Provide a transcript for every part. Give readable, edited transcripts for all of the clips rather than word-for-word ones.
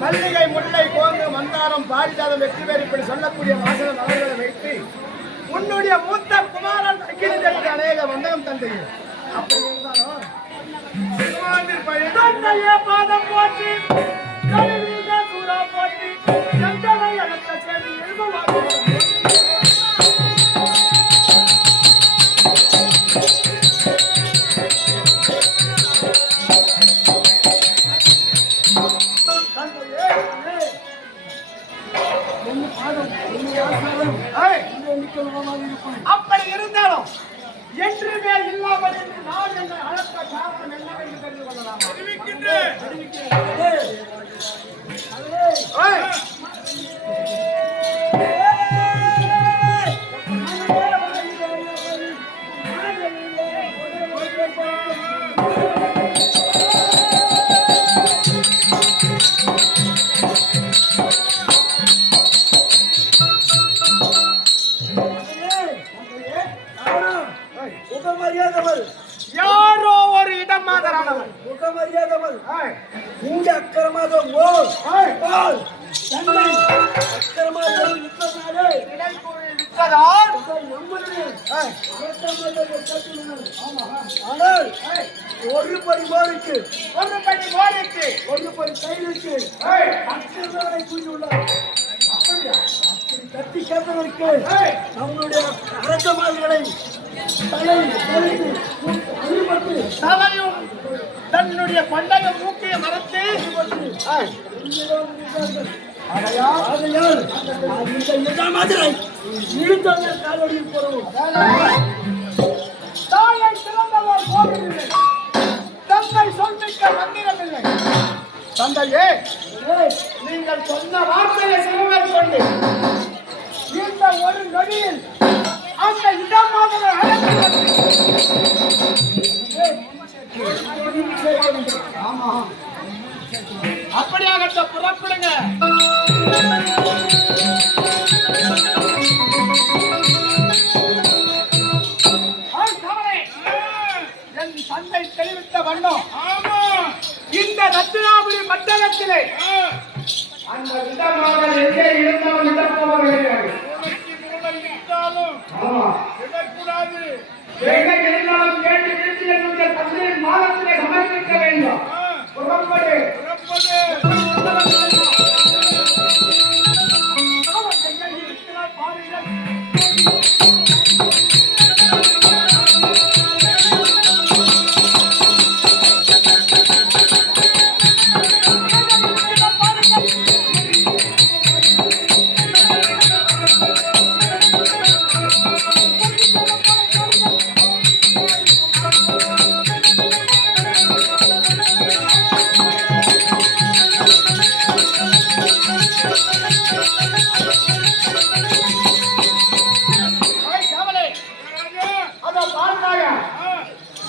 மல்லிகை முல்லை கோங்கு மந்தாரம் பாரிஜாதம் வெற்றி பேர் இப்படி சொல்லக்கூடிய வாசன மலர்களை வைத்து உன்னுடைய மூத்த குமாரன் அகிலிதற்கு அநேக வந்தகம் தந்தையே. அப்படி இருந்தாலும் பாதம் போற்றி சூறா போற்றி சந்தனை அழைத்த சேவை எழுபவாக அப்படி இருந்தாலும் என்றுமே இல்லாமல் என்று நான் என்னை அழைத்த காரணம் என்னவென்று தெரிந்து கொள்ளலாம். யாரோ ஒரு இடம் மாதரானவர் முகமரியாதவர் இங்க அக்கிரமாதம் ஒரு படி போருக்கு ஒரு படி கையிலுக்கு கூறியுள்ளார். அப்படி கட்டி கேட்டதற்கு நம்மளுடைய அரசமாதிகளை தலையும் தன்னுடைய பண்டக மூக்கிய மரத்தை காலடியில் போறோம். தாயை சிறந்தவர் போவதில்லை, தந்தை சொல்மிக்க மந்திரமில்லை. தந்தையே, நீங்கள் சொன்ன வார்த்தையை சிறுவர் கொண்டு இந்த ஒரு நொடியில் அந்த இடமாக அப்படியாக புறப்படுங்க. என் தந்தை தெரிவித்த வண்ணம் இந்த ரத்தினாபுரி மண்டலத்திலே அந்த விதமாக எங்கே இருந்தாலும் விடப்போவது கிடையாது. விடக்கூடாது. எங்கே இருந்தாலும் கேட்டு கேட்டு என்னுடைய தந்தையின் மாதத்திலே சமர்ப்பிக்க வேண்டும். புறப்படு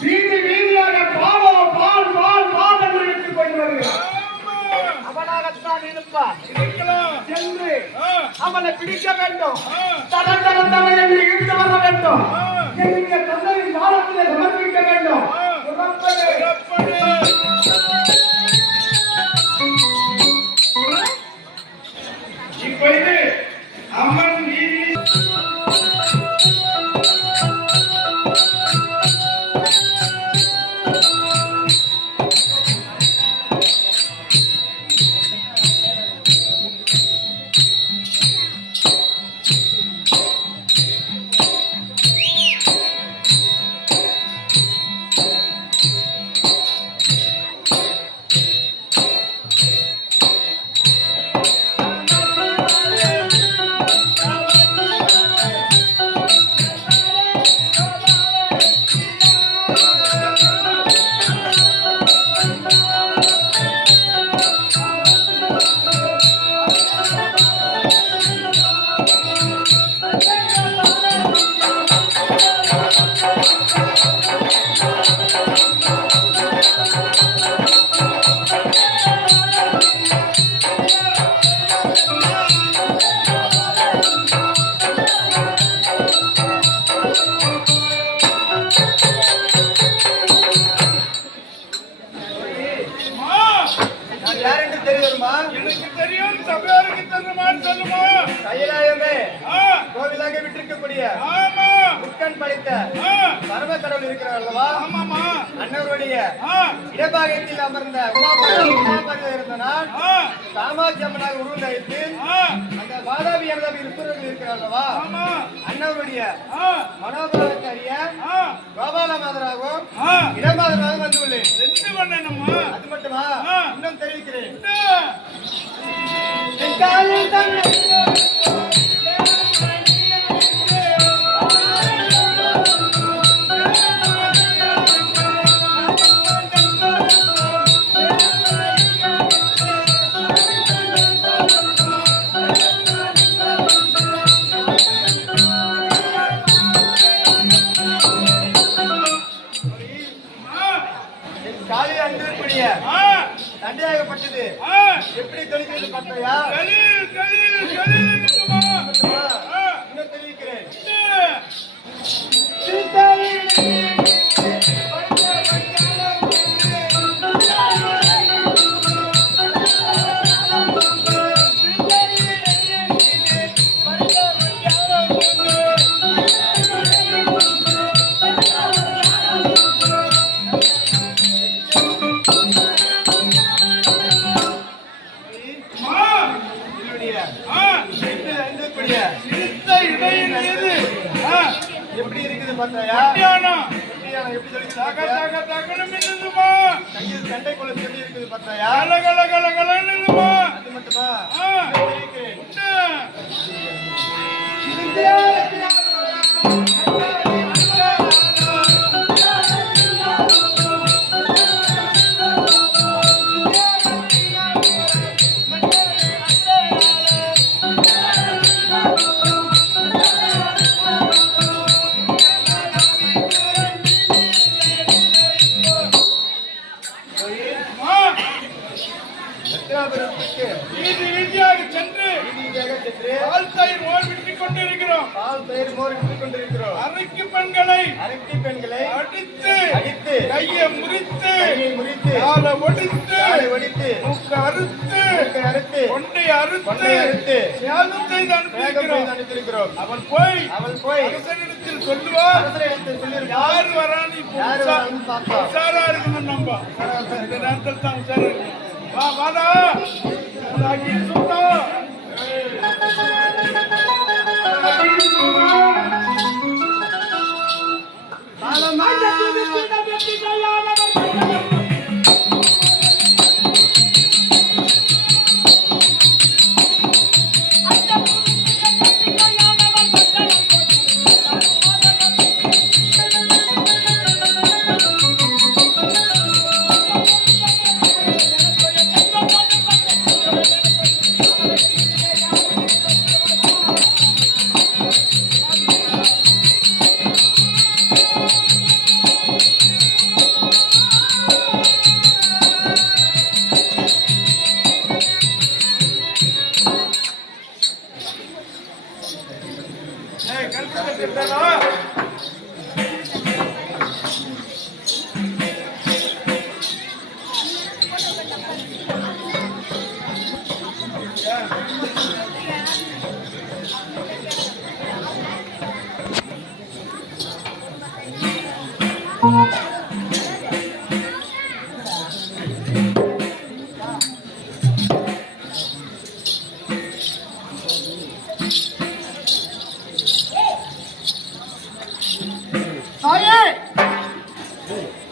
வீதி வீதியாக பாலோ பால் பால் பால் என்று எடுத்துக் கொண்டு வருகிறார். அவனாகத்தான் இருப்பான். சென்று அவனை பிடிக்க வேண்டும். தரம் தரம் தரம் என்று இழுத்து வர வேண்டும். என்னுடைய தந்தையின் பாலத்திலே சமர்ப்பிக்க வேண்டும். இப்பொழுது அம்மன் வீதி எனக்கு தெரியும். சபையாருக்கு தருமாறு சொல்லுமா. கையிலாயமே கோவிலாக விட்டிருக்கக்கூடிய முக்கன் படைத்த பரம கடவுள் இருக்கிறார் அல்லவா? அன்னவருடைய இடபாகத்தில் அமர்ந்த உமாபதி இருந்த நான் காமாட்சி அம்மனாக உருவெடுத்து அந்த வாதாபி அனதாபி இருக்கிறார் அல்லவா? அன்னவருடைய மனோபாவத்தை அறிய கோபால மாதராகவும் இடமாதராகவும் வந்துள்ளேன். அது மட்டுமா? இன்னும் தெரிவிக்கிறேன். தண்டையாகப்பட்டது எப்படி தெளிக்கிறது பார்த்தாயா? இன்னும் தெரிவிக்கிறேன். எப்படி இருக்குது பார்த்தாயா? எப்படி சண்டைக்குள்ள எப்படி இருக்குது பார்த்தாயா? அது மட்டுமா? மதுராபுரத்துக்கு வீதி வீதியாக சென்று வீதியாக சென்று பால் தயிர் மோர் விட்டுக் கொண்டிருக்கிறோம். பால் தயிர் மோர் விட்டுக் கொண்டிருக்கிறோம். அரக்கு பெண்களை பெண்களை அடித்து கையை முறித்து காலை ஒடித்து மூக்கு அறுத்து கொண்டை அறுத்து தியாகம் செய்து அனுப்பியிருக்கிறோம். அவள் போய் அரசனிடத்தில் சொல்லுவார். யார் வரான்னு உஷாரா இருக்கணும். நம்ம இந்த நேரத்தில் தான் உஷாரா இருக்கணும். வா வாடா சுத்தம்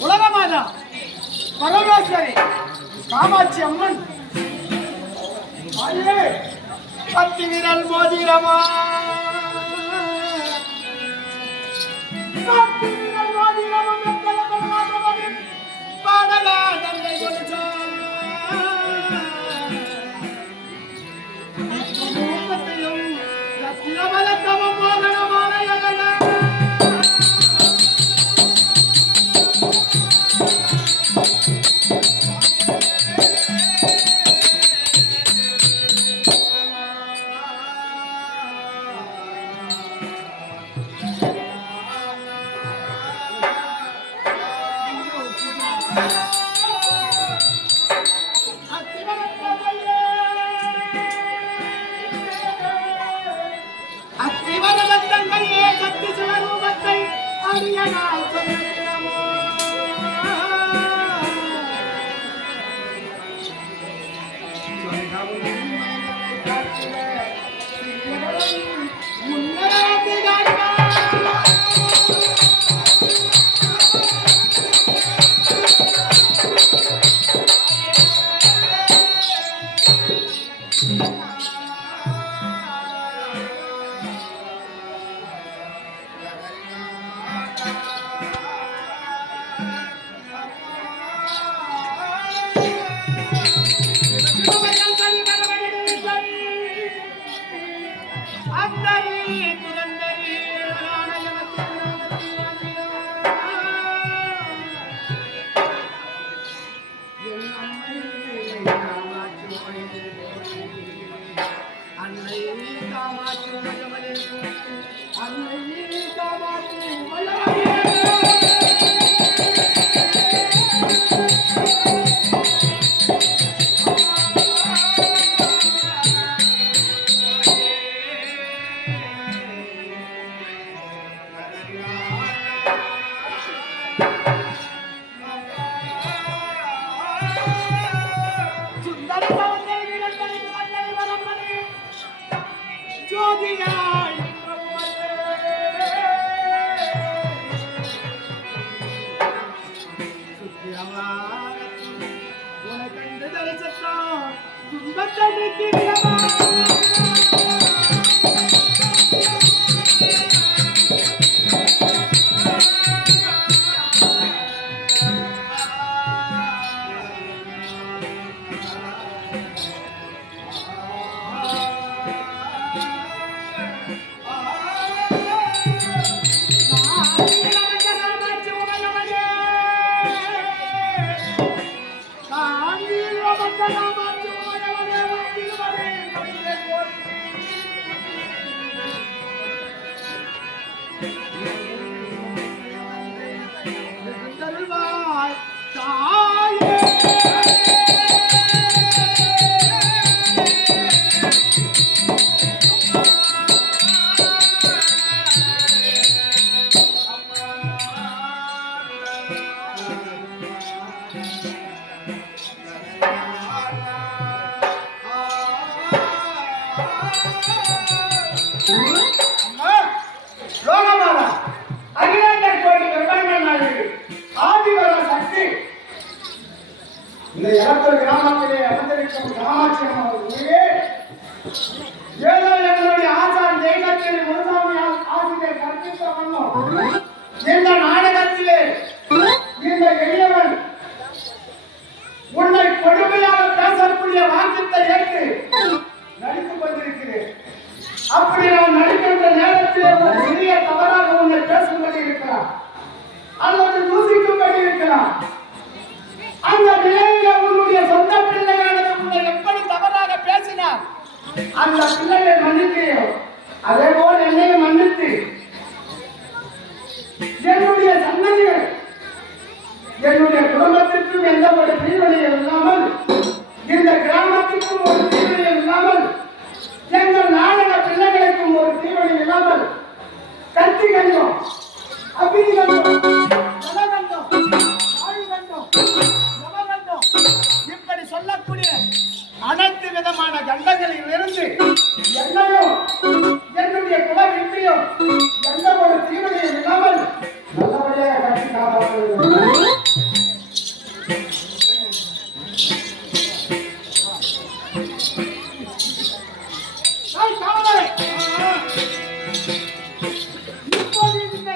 உலகமாதா பரமேஸ்வரி காமாட்சி அம்மன் பத்தி விரல் மோதிரமா பாடலா தந்தை வழக்கமும் மோகனமான அத்திவரவத்தங்கையே சக்தி சிவரூபத்தை அறியனால் சொல்லுகிறமோ அம்மா லோகமாதா அகிலாண்ட கோடி பிரம்மாண்ட நாயகி ஆதிவர சக்தி இந்த இடத்துல கிராமத்திலே அமர்ந்திருக்கும் காமாட்சி அம்மா உண்மையே ஏதோ எங்களுடைய ஆசான் தெய்வத்தில் முருகாமியால் ஆசிரியை கற்பித்த வண்ணம் இந்த நாடகத்திலே இந்த எளியவன் உன்னை கொடுமையாக பேசக்கூடிய வாக்கியத்தை ஏற்று நடித்துக் கொண்டிருக்கிறேன். அப்படி நான் நடிக்கின்ற நேரத்திலே ஒரு சிறிய தவறாக உன்னை பேசும்படி இருக்கிறான் அல்லது தூசிக்கும்படி இருக்கிறான். அந்த நிலையில உன்னுடைய சொந்த பிள்ளையானது உன்னை எப்படி தவறாக பேசினார் அந்த பிள்ளையை மன்னிக்கிறேன். அதே போல் என்னையும் மன்னித்து என்னுடைய சந்ததிகள் என்னுடைய குடும்பத்திற்கும் எந்த ஒரு தீவினையும் இல்லாமல் இந்த கிராமத்திற்கும் ஒரு தீவினையும் இல்லாமல் எங்கள் நாடக பிள்ளைகளுக்கும் ஒரு தீவினை இல்லாமல் கத்தி கண்டோம் அபிதி கண்டோம் கண்டோம் இப்படி சொல்லக்கூடிய அனைத்து விதமான கண்டங்களில் இருந்து என்னையும் என்னுடைய குலவிற்கையும் எந்த ஒரு தீவினையும் இல்லாமல் நல்லபடியாக கட்டி காப்பாற்றுவது.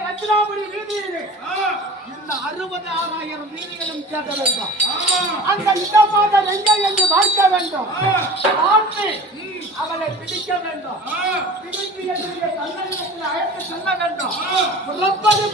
ரத்னாபுரி வீதியிலே இந்த 66,000 வீதிகளும் கேட்க வேண்டும். அந்த இடமாக எங்கே என்று பார்க்க வேண்டும். பார்த்து அவளை பிடிக்க வேண்டும். பிடித்து என்னுடைய தன்னகத்தில் அழைத்து செல்ல வேண்டும். புறப்படு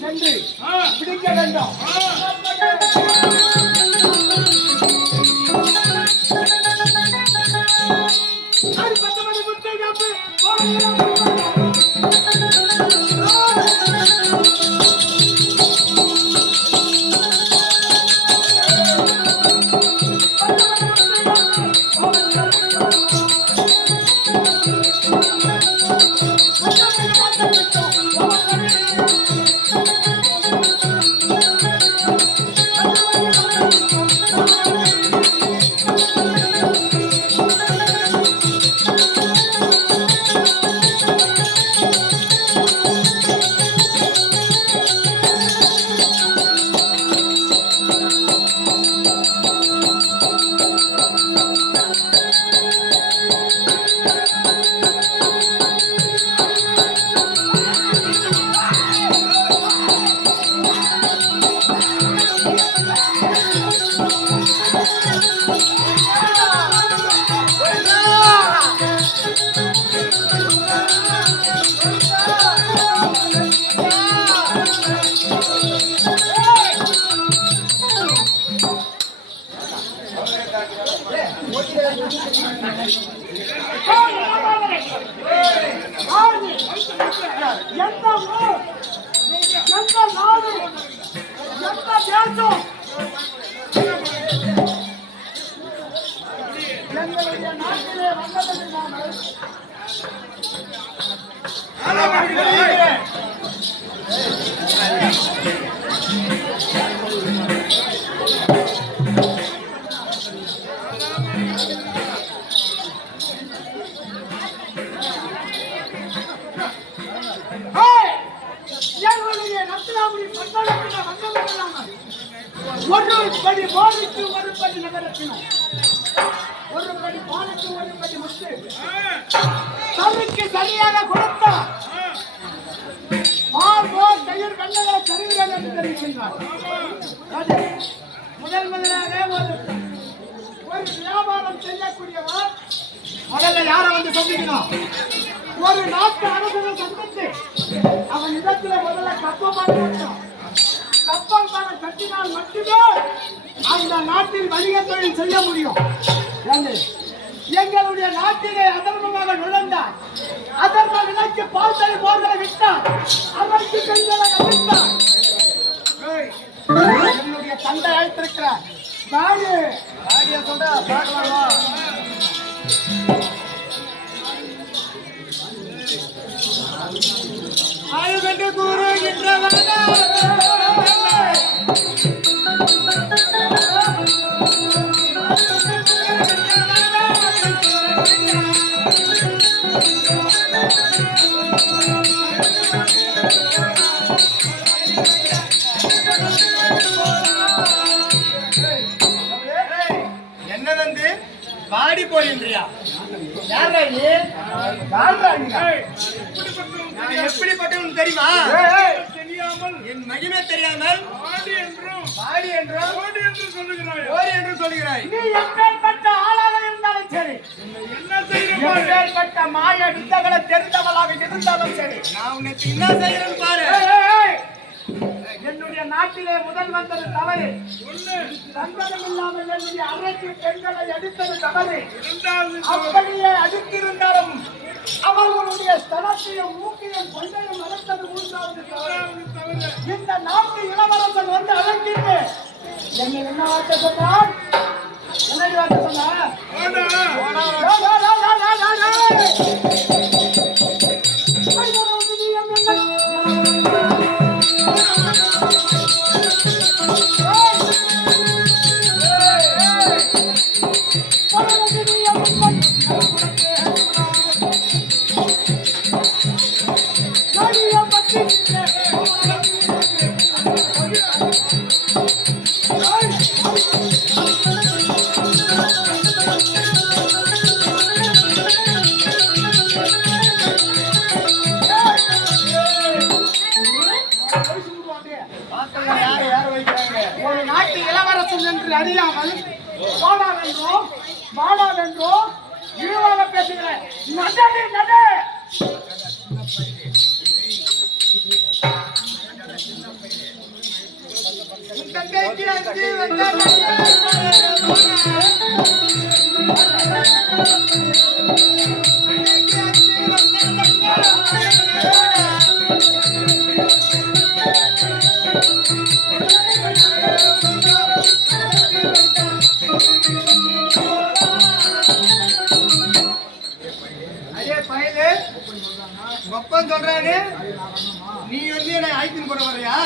சென்று பிடிக்க வேண்டும். எந்த நாடு மொத்த தேசம் எங்களுடைய நாட்டிலே வந்ததில்லாமல் எங்களுடைய ரத்னாபுரி பட்டணத்தில் வந்ததில்லாமல் ஒரு படி போதிக்கு ஒரு படி நகரத்தினர் ஒரு படி பாலுக்கு ஒரு படி முத்து தவிக்கு சரியாக கொடுத்தார் பால் தயிர் வெள்ளங்களை தருகிறேன் என்று தெரிவிக்கின்றார். முதலாக ஒரு வியாபாரம் செய்யக்கூடியவர் முதல்ல யாரை வந்து சந்திக்கணும்? ஒரு நாட்டு அரசனை சந்தித்து அவன் இடத்துல முதல்ல கப்பம் கட்டினால் மட்டுமே அந்த நாட்டில் வணிக தொழில் செய்ய முடியும். எங்களுடைய நாட்டிலே அதர்மமாக நுழைந்தார், அதர்ம விலைக்கு பால்தலை போர்களை விட்டார், அதற்கு பெண்களை அழைத்தார். என்னுடைய தந்தை அழைத்திருக்கிறார். சொல்ற பார்க்கலாம். ஆயுதண்டு கூறுகின்றவன் என்னது பாடி போயின்றியா? எப்படிப்பட்டவன் தெரியுமா? என் மகிமை தெரியாமல் பாடி என்றும் ஓடி என்று சொல்லுகிறாய். நீ எப்பேற்பட்ட ஆளாக இருந்தாலும் சரி, எப்பேற்பட்ட மாய வித்தைகளை தெரிந்தவளாக இருந்தாலும் சரி, நான் உனக்கு என்ன செய்யறேன்னு பாரு. என்னுடைய நாட்டிலே முதல் வந்தது தவறு, சந்தனம் இல்லாமல் என்னுடைய அரசு பெண்களை அடித்தது தவறு. அப்படியே அடித்திருந்தாலும் அவர்களுடைய ஸ்தலத்தையும் மூக்கையும் கொண்டையும் அழைத்தது மூன்றாவது தவறு. இந்த நாட்டு இளவரசன் வந்து அழைக்கிட்டு என்ன வார்த்தை சொன்னார்? என்னடி வார்த்தை சொன்னார்? ஒரு நாட்டு இளவரசன் என்று அறியாமல் வாடாதென்றோ இழிவாக பேசுகிறேன். நடே நடே ஒப்பம் சொல்றாரு. நீ வந்து என்ன ஐக்கியம் போட வரையா?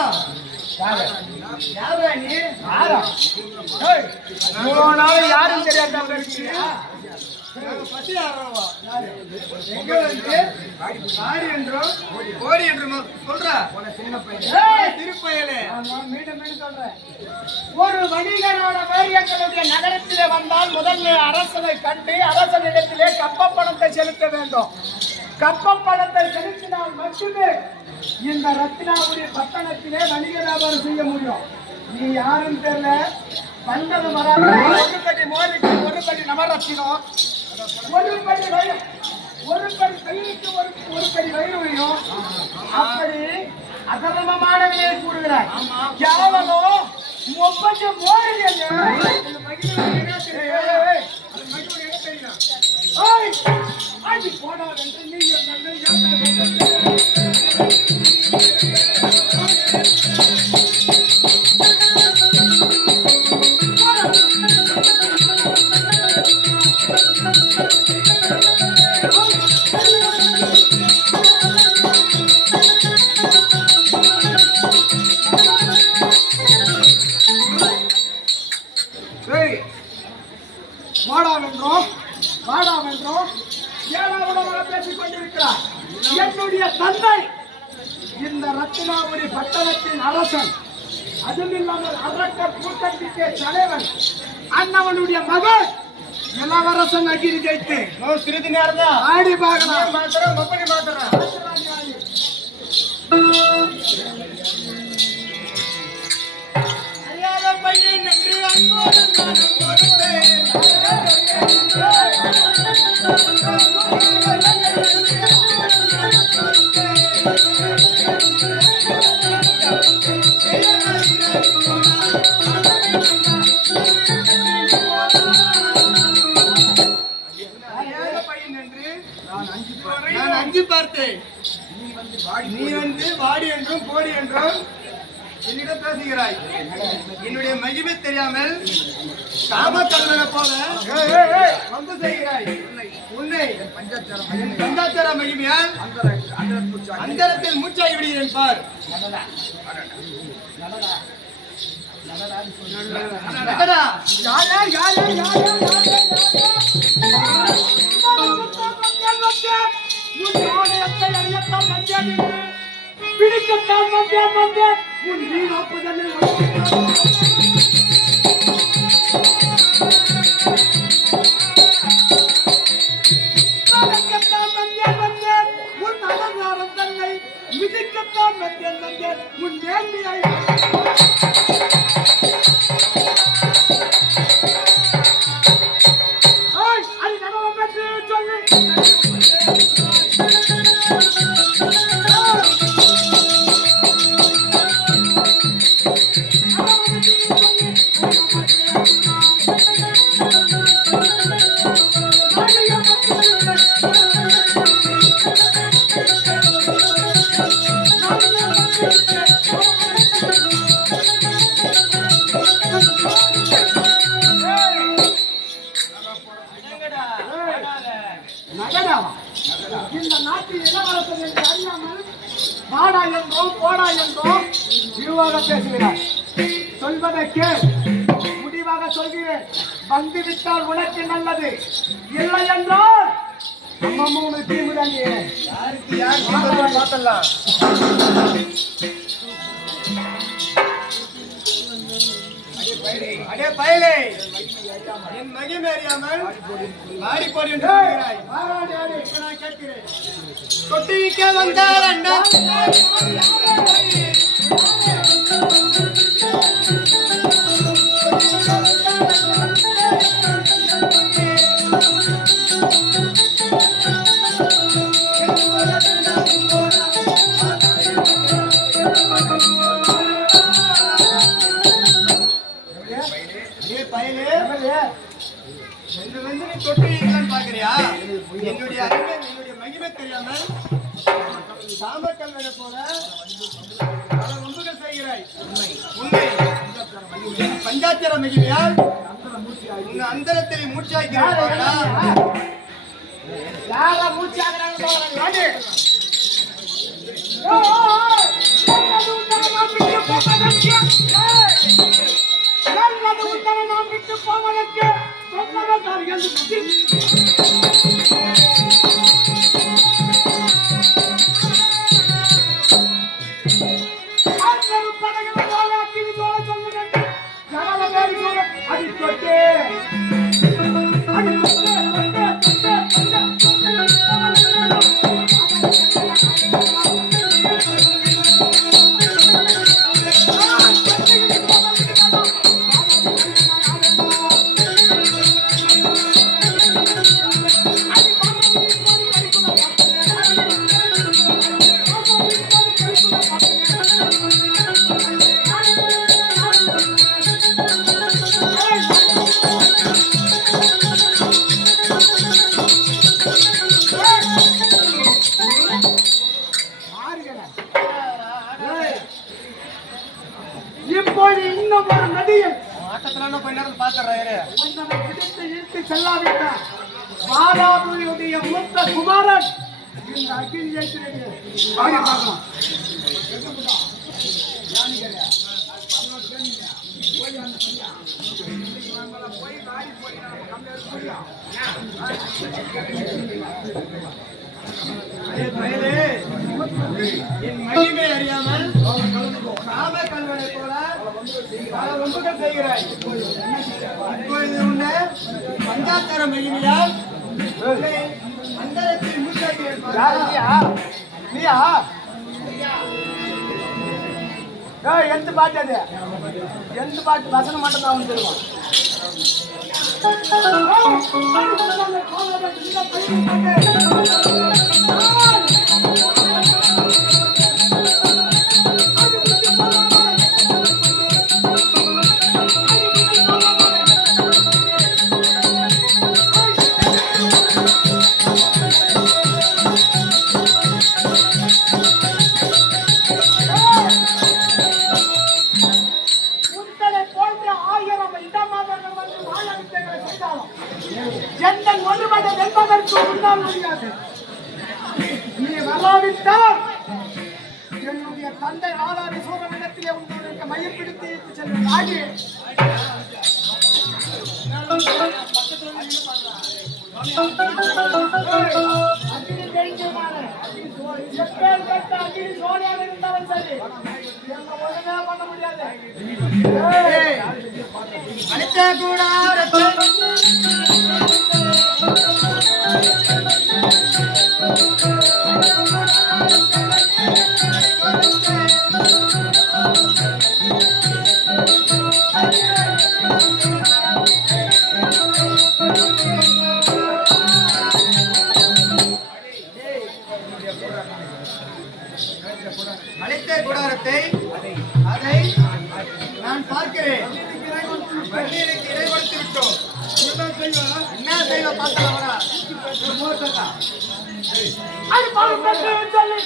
யாரா நீ? யாரும் தெரியாத பத்தி ஆடுறவா எங்க வந்து ஆடி என்றும் ஓடி என்றும் சொல்ற திருப்பயலே. ஒரு வணிகனோட வேரியங்களுடைய நகரத்திலே வந்தால் முதல்ல அரசனை கண்டு அரசனிடத்திலே கப்ப பணத்தை செலுத்த வேண்டும். கப்ப பணத்தை செலுத்தினால் மட்டுமே இந்த ரத்தினாபுரி பட்டணத்திலே வணிக வியாபாரம் செய்ய முடியும். நீ யாரும் தெரியல, வந்தது வராது. ஒரு படி மோதிக்கு ஒரு படி நவரத்தினம், ஒரு படி கைக்கு ஒரு படி வயிறு வையும். அப்படி அதர்மமான விலையை கூறுகிறார். யாவனோ 30 மோதிகள் போடாது என்று நீங்க தந்தை இந்த ரத்தினாபுரி பட்டணத்தின் அரசன், அதுவும் இல்லாமல் அரக்க கூட்டத்திற்கு தலைவன், அண்ணவனுடைய மகன் இளவரசன் அகிரி ஜெயித்து சிறிது நேரம் தான் ஆடி பார்க்கலாம். மாத்திரம் மப்படி மாத்திரம் அறியாத பையன் என்று அன்போடு நானும் கொடுத்தேன். நான் அஞ்சு பார்த்தேன். நீ வந்து வாடி என்றும் போடி என்றும் என்னிடம் பேசுகிறாய். என்னுடைய மகிமை தெரியாமல் காமக்கல்வனை போல வம்பு செய்கிறாய். உன்னை பஞ்சாச்சார மகிமையால் அந்தரத்தில் மூச்சாகி விடுகிறேன் பார். நடடா. பிடிக்கத்தான் வந்தேன் உன் வீணாப்புதனை வந்தேன் உன் அலங்காரம் தன்னை மிதிக்கத்தான் வந்தேன் உன் நேர்மையாய் அது நடவம் பெற்று சொல்லி இந்த நாட்டில் இளவரசன் என்று அறியாமல் பாடா என்றோம் போடா என்றோம் விரிவாக பேசுகிறார். சொல்வதை கேள், முடிவாக சொல்கிறேன். வந்துவிட்டால் உனக்கு நல்லது, இல்லை என்றால் அம்மம்மூனு தீமுதாங்க. யாருக்கு யார் பார்த்தலாம். அடே பயலே, என் மகிமை அறியாமல் வாடி போடி என்று சொல்கிறாய். இப்ப நான் கேட்கிறேன். தொட்டிக்கு வந்தால் அண்ணா பாக்குறியா? என்னுடைய அறிவை என்னுடைய மகிமை தெரியாமல் சாமக்கல்வனை போல பல ஒன்றுகள் செய்கிறாய். உண்மை என் பஞ்சாச்சார மகிமையால் உன் அந்தரத்தில் மூச்சாய்க்கிறாய். யாரா மூச்சாகிறாங்க நாம் விட்டு போவதற்கு இப்போது இன்னும் ஒரு நதியில் ஆட்டத்துல கொஞ்ச நேரம் பாத்துறேன். உன்னை பிடித்து இழுத்து செல்லாவிட்டார் பாலாவுடைய மூத்த குமாரன் இந்த அகில் பார்க்கலாம். பல ஒன்றுகள் செய்கிறாய். இப்பொழுது உன்னை பஞ்சாத்தர மகிமையால் அந்தரத்தில் மூச்சாக்கி வைப்பார். நீயா எந்த பாட்டு அது எந்த பாட்டு வசனம் மட்டும் தான் வந்து தருவான் நீ வராவிட்டால் என்னுடைய தந்தை ஆளாவி சூரனிடத்திலே உங்களுக்கு மையம் பிடித்து இட்டு செல்லும் ஆகி அக்னி தெரிஞ்சமான எப்பேர் கட்ட அக்னி சோழியாக இருந்தாலும் சரி என்ன ஒழுங்கா பண்ண முடியாது. அனைத்த கூடாரத்தை அழைத்த கூடாரத்தை அதை நான் பார்க்கிறேன். வண்டியிற்கு இடைவெடுத்து விட்டோம். என்ன செய்வ பார்க்கலாம். அது பாருங்க சொல்லி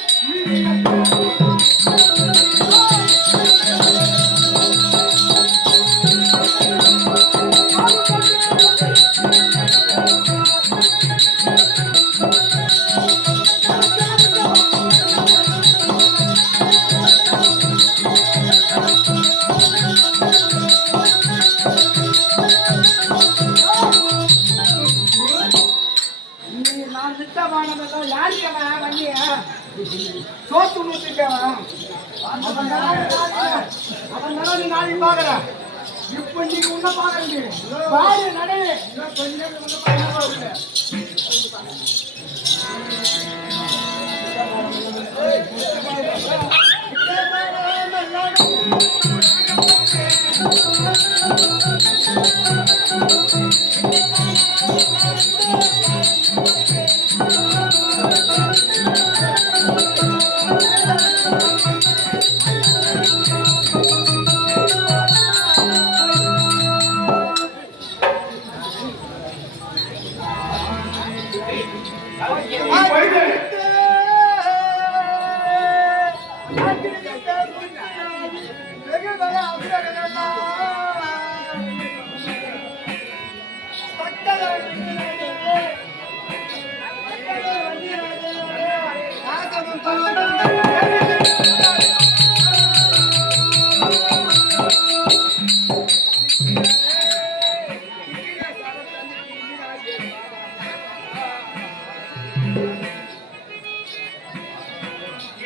நான் திட்டமானதெல்லாம் யாருக்கவன் வண்டிய சோத்து ஊத்திருக்கவன் அவன் நீ நாளைக்கு பாக்குற இப்ப நீ உன்ன பாக்குறது பாரு நடே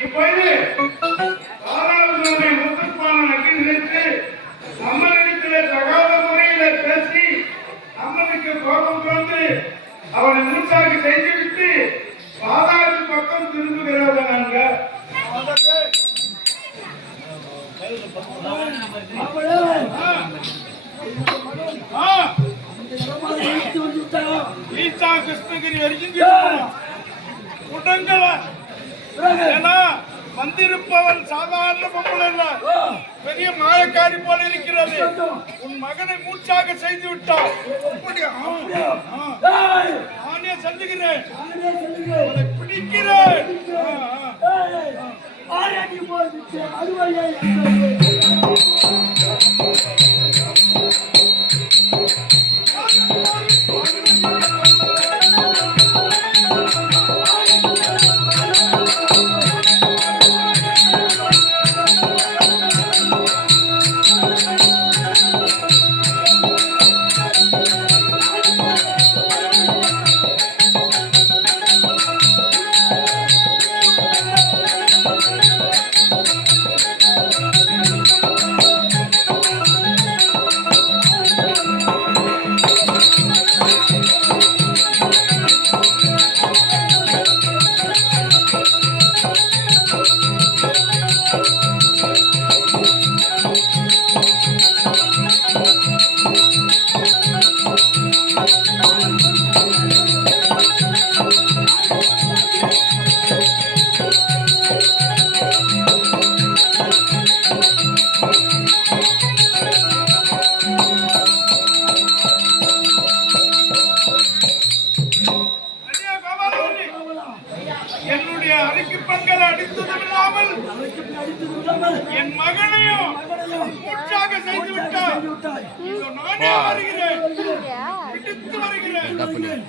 இப்பொழுது ஆறாவது முத்துப்பான நகிழ்ந்து அம்மனிடத்திலே தகாத முறையிலே பேசி அம்மனுக்கு கோபம் கொண்டு அவனை மூச்சாக செய்துவிட்டு பாதாளத்து பக்கம் திரும்புகிறாங்க. கிருஷ்ணகிரி வரைக்கும் உடங்கள ஏன்னா வந்திருப்பவன் சாதாரண பொம்பளை இல்ல, பெரிய மாயக்காரி போல இருக்கிறது. உன் மகனை மூச்சாக செய்து விட்டான். நானே சொல்லுகிறேன், அவனை பிடிக்கிறேன். என் மகனையும் உற்சாக செய்து விட்டார். இதோ நானே வருகிறேன், பிடித்து வருகிறேன்.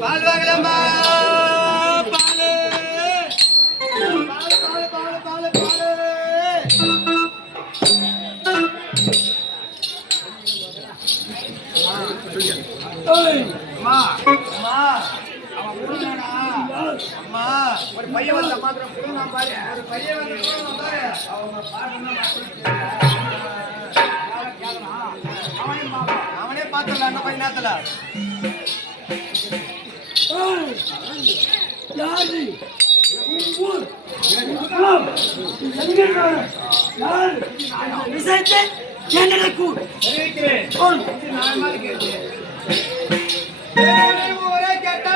பால் வாங்கலாமா? பாலு பாலு பாலு பாலு பாலு பாலு. அம்மா அம்மா அவன் புடுங்கானா? அம்மா ஒரு பையன் வந்த மாத்திரம் புடுங்க பாரு. ஒரு பையன் வந்து போடுவான் பாரு. அவங்க அவனே பார்த்துடலாம் இன்னும் கொஞ்ச நேரத்துல. தெரிவிக்கிறேன். ஊரே கேட்டா